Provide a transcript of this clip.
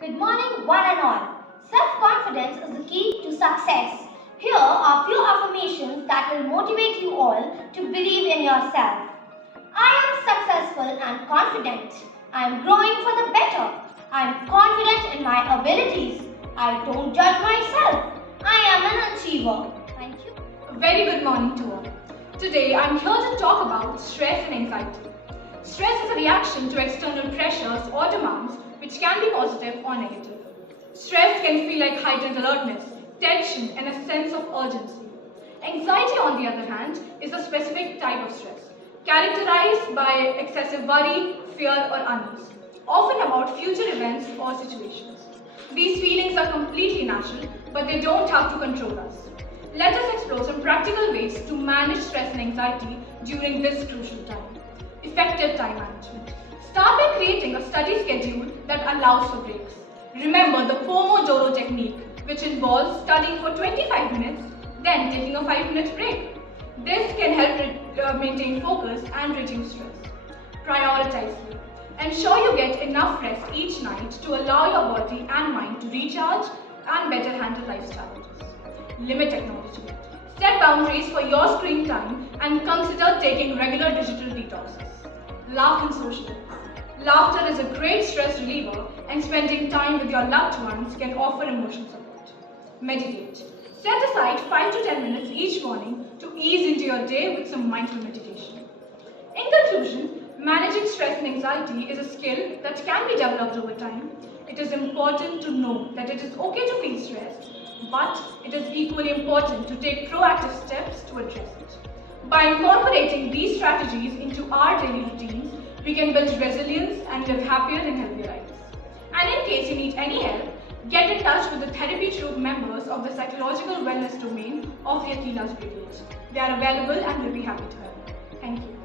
Good morning, one and all. Self-confidence is the key to success. Here are a few affirmations that will motivate you all to believe in yourself. I am successful and confident. I am growing for the better. I am confident in my abilities. I don't judge myself. I am an achiever. Thank you. A very good morning to all. Today I'm here to talk about stress and anxiety. Stress is a reaction to external pressures or demands which can be positive or negative. Stress can feel like heightened alertness, tension, and a sense of urgency. Anxiety, on the other hand, is a specific type of stress, characterized by excessive worry, fear, or unease, often about future events or situations. These feelings are completely natural, but they don't have to control us. Let us explore some practical ways to manage stress and anxiety during this crucial time. Effective time management. Start by creating a study schedule that allows for breaks. Remember the Pomodoro Technique, which involves studying for 25 minutes, then taking a 5-minute break. This can help maintain focus and reduce stress. Prioritize sleep. Ensure you get enough rest each night to allow your body and mind to recharge and better handle life's challenges. Limit technology. Set boundaries for your screen time and consider taking regular digital detoxes. Laugh and socialize. Laughter is a great stress reliever, and spending time with your loved ones can offer emotional support. Meditate. Set aside 5 to 10 minutes each morning to ease into your day with some mindful meditation. In conclusion, managing stress and anxiety is a skill that can be developed over time. It is important to know that it is okay to feel stressed, but it is equally important to take proactive steps to address it. By incorporating these strategies into our daily routines, we can build resilience and live happier and healthier lives. And in case you need any help, get in touch with the therapy troop members of the psychological wellness domain of the Allenhouse Brigade. They are available and will be happy to help. Thank you.